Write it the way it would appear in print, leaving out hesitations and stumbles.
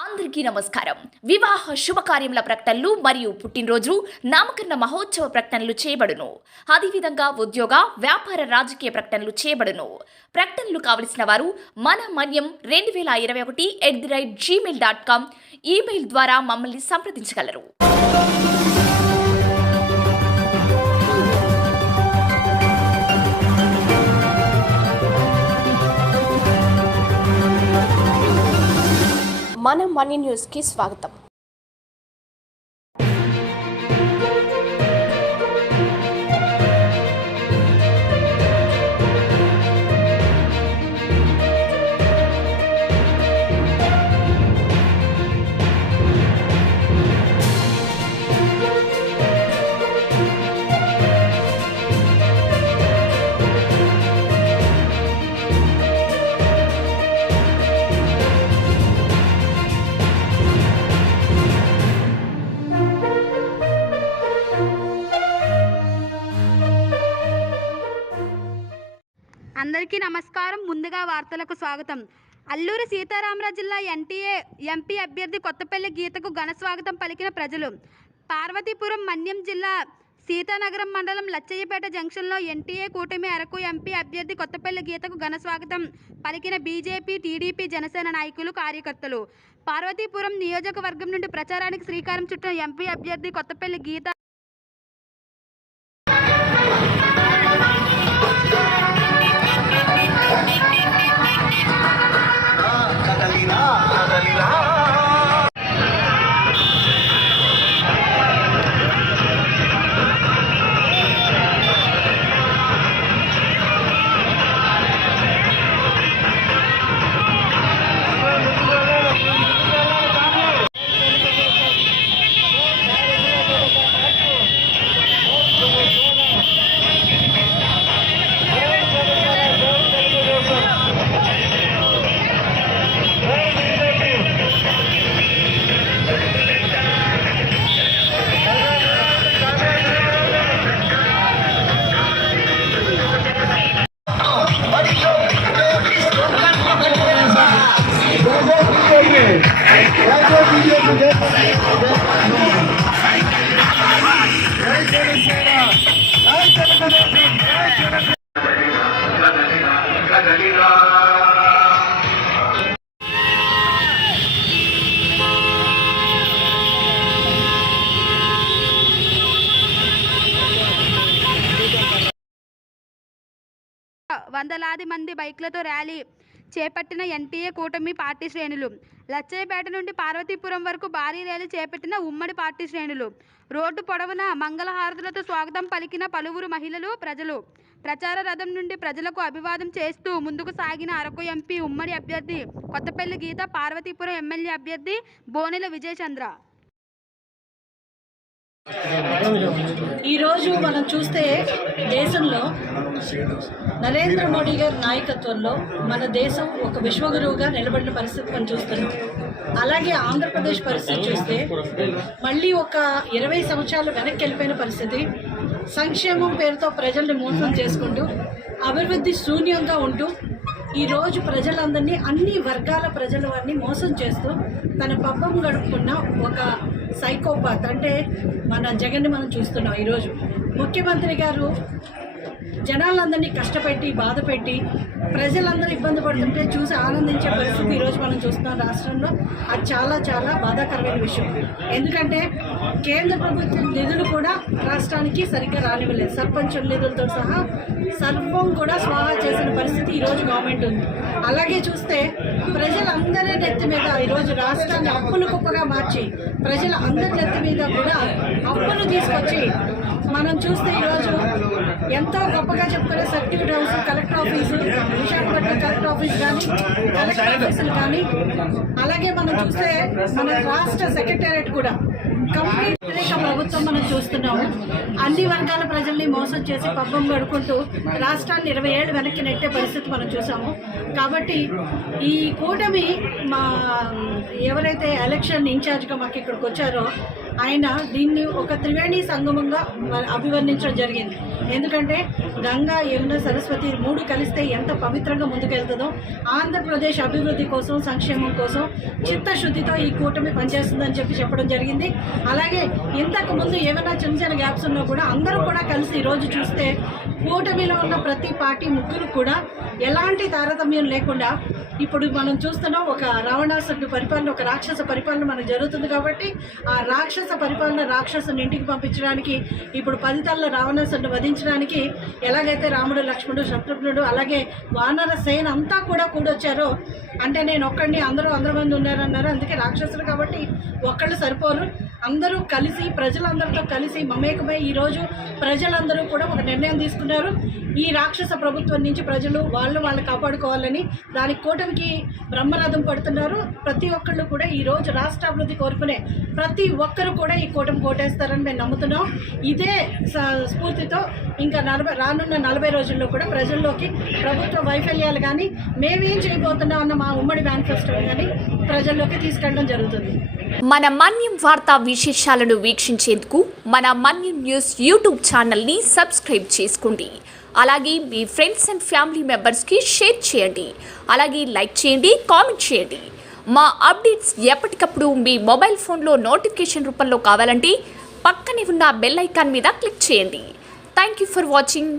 అందరికీ నమస్కారం. వివాహ శుభకార్యముల ప్రకటనలు మరియు పుట్టినరోజు నామకరణ మహోత్సవ ప్రకటనలు చేయబడును. అదేవిధంగా ఉద్యోగ వ్యాపార రాజకీయ ప్రకటనలు చేయబడును. ప్రకటనలు కావలసిన వారు మన మన్యం 2021@gmail.com ఈమెయిల్ ద్వారా మమ్మల్ని సంప్రదించగలరు. మన మనీ న్యూస్కి స్వాగతం. అందరికీ నమస్కారం. ముందుగా వార్తలకు స్వాగతం. అల్లూరి సీతారామరాజు జిల్లా ఎన్టీఏ ఎంపీ అభ్యర్థి కొత్తపల్లి గీతకు ఘన స్వాగతం పలికిన ప్రజలు. పార్వతీపురం మన్యం జిల్లా సీతానగరం మండలం లచ్చయ్యపేట జంక్షన్లో ఎన్టీఏ కూటమి అరకు ఎంపీ అభ్యర్థి కొత్తపల్లి గీతకు ఘన స్వాగతం పలికిన బీజేపీ, టీడీపీ, జనసేన నాయకులు, కార్యకర్తలు. పార్వతీపురం నియోజకవర్గం నుండి ప్రచారానికి శ్రీకారం చుట్టిన ఎంపీ అభ్యర్థి కొత్తపల్లి గీత వందలాది మంది బైక్లతో ర్యాలీ చేపట్టిన ఎన్టీఏ కూటమి పార్టీ శ్రేణులు. లచ్చయ్యపేట నుండి పార్వతీపురం వరకు భారీ ర్యాలీ చేపట్టిన ఉమ్మడి పార్టీ శ్రేణులు. రోడ్డు పొడవున మంగళహారతులతో స్వాగతం పలికిన పలువురు మహిళలు, ప్రజలు. ప్రచార రథం నుండి ప్రజలకు అభివాదం చేస్తూ ముందుకు సాగిన అరకు ఎంపీ ఉమ్మడి అభ్యర్థి కొత్తపల్లి గీత, పార్వతీపురం ఎమ్మెల్యే అభ్యర్థి బోనెల విజయచంద్ర. ఈరోజు మనం చూస్తే దేశంలో నరేంద్ర మోడీ గారి నాయకత్వంలో మన దేశం ఒక విశ్వగురువుగా నిలబడిన పరిస్థితి మనం చూస్తున్నాం. అలాగే ఆంధ్రప్రదేశ్ పరిస్థితి చూస్తే మళ్ళీ ఒక 20 సంవత్సరాలు వెనక్కి వెళ్ళిపోయిన పరిస్థితి. సంక్షేమం పేరుతో ప్రజల్ని మోసం చేసుకుంటూ, అభివృద్ధి శూన్యంగా ఉంటూ, ఈరోజు ప్రజలందరినీ, అన్ని వర్గాల ప్రజల వారిని మోసం చేస్తూ తన పబ్బం గడుపుకున్న ఒక సైకోపాత్ అంటే మన జగన్ని మనం చూస్తున్నాం. ఈరోజు ముఖ్యమంత్రి గారు జనాలందరినీ కష్టపెట్టి, బాధపెట్టి, ప్రజలందరూ ఇబ్బంది పడుతుంటే చూసి ఆనందించే పరిస్థితి ఈరోజు మనం చూస్తున్నాం రాష్ట్రంలో. అది చాలా చాలా బాధాకరమైన విషయం. ఎందుకంటే కేంద్ర ప్రభుత్వ నిధులు కూడా రాష్ట్రానికి సరిగ్గా రానివ్వలేదు. సర్పంచుల నిధులతో సహా సర్వం కూడా స్వాహా చేసిన పరిస్థితి ఈరోజు గవర్నమెంట్ ఉంది. అలాగే చూస్తే ప్రజలందరి నెత్తి మీద ఈరోజు రాష్ట్రాన్ని అప్పుల కుప్పగా మార్చి ప్రజల అందరి నెత్తి మీద కూడా అప్పులు తీసుకొచ్చి మనం చూస్తే ఈరోజు ఎంతో గొప్పగా చెప్పుకునే certificate house, collector office, Visakhapatnam collector office కానీ, కలెక్టర్ ఆఫీసులు కానీ, అలాగే మనం చూస్తే మన రాష్ట్ర సెక్రటేరియట్ కూడా కంప్లీట్ ప్రభుత్వం మనం చూస్తున్నాము. అన్ని వర్గాల ప్రజల్ని మోసం చేసి పబ్బం గడుకుంటూ రాష్ట్రాన్ని 20 ఏళ్ళు వెనక్కి నెట్టే పరిస్థితి మనం చూసాము. కాబట్టి ఈ కూటమి ఎవరైతే ఎలక్షన్ ఇన్ఛార్జ్గా మాకు ఇక్కడికి వచ్చారో ఆయన దీన్ని ఒక త్రివేణి సంగమంగా అభివర్ణించడం జరిగింది. ఎందుకంటే గంగా, యమున, సరస్వతి 3 కలిస్తే ఎంత పవిత్రంగా ముందుకెళ్తుందో, ఆంధ్రప్రదేశ్ అభివృద్ధి కోసం, సంక్షేమం కోసం చిత్తశుద్ధితో ఈ కూటమి పనిచేస్తుందని చెప్పడం జరిగింది. అలాగే ఇంతకు ముందు ఏమైనా చిన్న చిన్న గ్యాప్స్ ఉన్నా కూడా అందరూ కూడా కలిసి ఈరోజు చూస్తే కూటమిలో ఉన్న ప్రతి పార్టీ ముగ్గురు కూడా ఎలాంటి తారతమ్యం లేకుండా ఇప్పుడు మనం చూస్తున్నాం. ఒక రావణాసురుడి పరిపాలన, ఒక రాక్షస పరిపాలన మనకు జరుగుతుంది. కాబట్టి ఆ రాక్షస పరిపాలన, రాక్షసుని ఇంటికి పంపించడానికి, ఇప్పుడు 10 తలల రావణాసురుడిని వధించడానికి ఎలాగైతే రాముడు, లక్ష్మణుడు, శత్రుఘ్నుడు అలాగే వానర సేన అంతా కూడా కూడొచ్చారో, అంటే నేను ఒక్కడిని, అందరూ 100 మంది ఉన్నారన్నారు. అందుకే రాక్షసులు కాబట్టి ఒక్కళ్ళు సరిపోరు. అందరూ కలిసి, ప్రజలందరితో కలిసి మమేకమై ఈరోజు ప్రజలందరూ కూడా ఒక నిర్ణయం తీసుకున్నారు. ఈ రాక్షస ప్రభుత్వం నుంచి ప్రజలు వాళ్ళు కాపాడుకోవాలని దానికి కూటమికి బ్రహ్మరథం పడుతున్నారు. ప్రతి ఒక్కళ్ళు కూడా ఈరోజు రాష్ట్ర అభివృద్ధి కోరుకునే ప్రతి ఒక్కరు కూడా ఈ కూటమి కోటేస్తారని మేము నమ్ముతున్నాం. ఇదే స్ఫూర్తితో ఇంకా రానున్న 40 రోజుల్లో కూడా ప్రజల్లోకి ప్రభుత్వ వైఫల్యాలు కానీ, మేమేం చేయబోతున్నాం అన్న మా ఉమ్మడి మేనిఫెస్టో కానీ ప్రజల్లోకి తీసుకెళ్ళడం జరుగుతుంది. మన మన్యం వార్తా విశేషాలను వీక్షించేందుకు మన మన్యం న్యూస్ యూట్యూబ్ ఛానల్ని సబ్స్క్రైబ్ చేసుకోండి. అలాగే మీ ఫ్రెండ్స్ అండ్ ఫ్యామిలీ మెంబర్స్కి షేర్ చేయండి. అలాగే లైక్ చేయండి, కామెంట్ చేయండి. మా అప్డేట్స్ ఎప్పటికప్పుడు మీ మొబైల్ ఫోన్లో నోటిఫికేషన్ రూపంలో కావాలంటే పక్కనే ఉన్న బెల్ ఐకాన్ మీద క్లిక్ చేయండి. Thank you for watching.